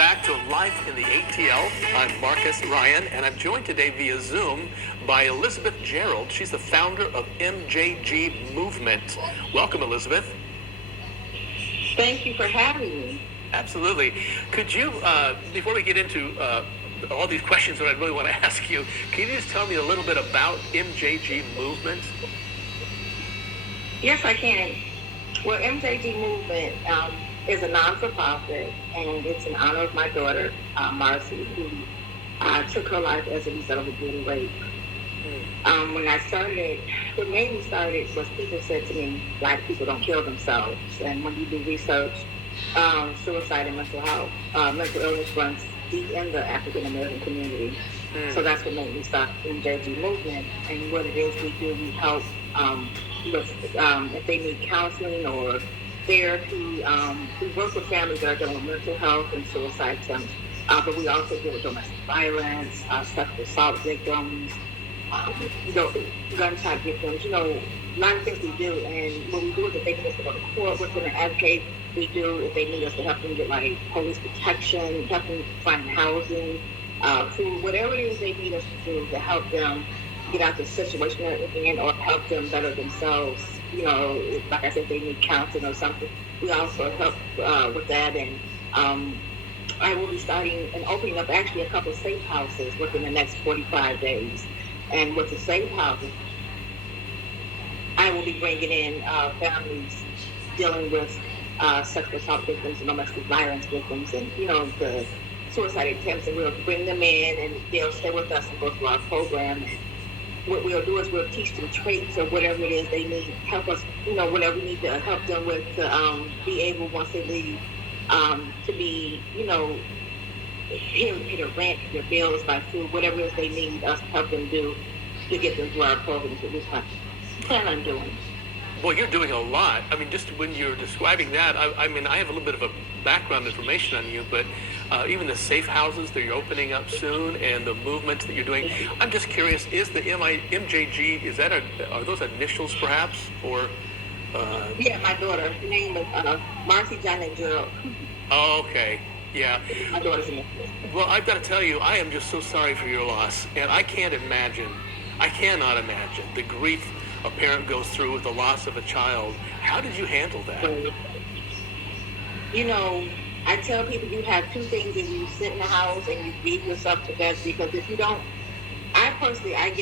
back to Life in the ATL. I'm Marcus Ryan, and I'm joined today via Zoom by Elizabeth Gerald. She's the founder of MJG Movement. Welcome, Elizabeth. Thank you for having me. Absolutely. Could you, before we get into all these questions that I really want to ask you, can you just tell me a little bit about MJG Movement? Yes, I can. Well, MJG Movement is a non-for-profit, and it's in honor of my daughter, Marcy, who took her life as a result of a brutal rape. When I started, what made me start it was people said to me, Black people don't kill themselves. And when you do research, suicide and mental illness runs deep in the African American community. So that's what made me start MJG Movement. And what it is, we help with if they need counseling or therapy. We work with families that are dealing with mental health and suicide attempts. But we also deal with domestic violence, sexual assault victims, gunshot victims, a lot of things we do. And what we do is if they need us to go to court, we're going to advocate. We do if they need us to help them get police protection, help them find housing, food, whatever it is they need us to do to help them get out the situation they're in or help them better themselves. Like I said, they need counseling or something. We also help with that. And I will be starting and opening up actually a couple of safe houses within the next 45 days. And with the safe houses, I will be bringing in families dealing with sexual assault victims and domestic violence victims and, the suicide attempts. And we'll bring them in and they'll stay with us and go through our program. And what we'll do is we'll teach them traits or whatever it is they need, help us, whatever we need to help them with to be able, once they leave, to be, pay their rent, their bills, buy food, whatever it is they need us to help them do to get them through our programs that we plan on doing. Well, you're doing a lot. I mean, just when you're describing that, I have a little bit of a background information on you, but even the safe houses that you're opening up soon and the movements that you're doing, I'm just curious, is the MJG, are those initials perhaps, or? Yeah, my daughter. Her name is Marcy Janet Gerald. Oh, okay. Yeah. My daughter's in it. Well, I've got to tell you, I am just so sorry for your loss, and I cannot imagine the grief a parent goes through with the loss of a child. How did you handle that? I tell people you have two things: if you sit in the house and you grieve yourself to death, because if you don't, I get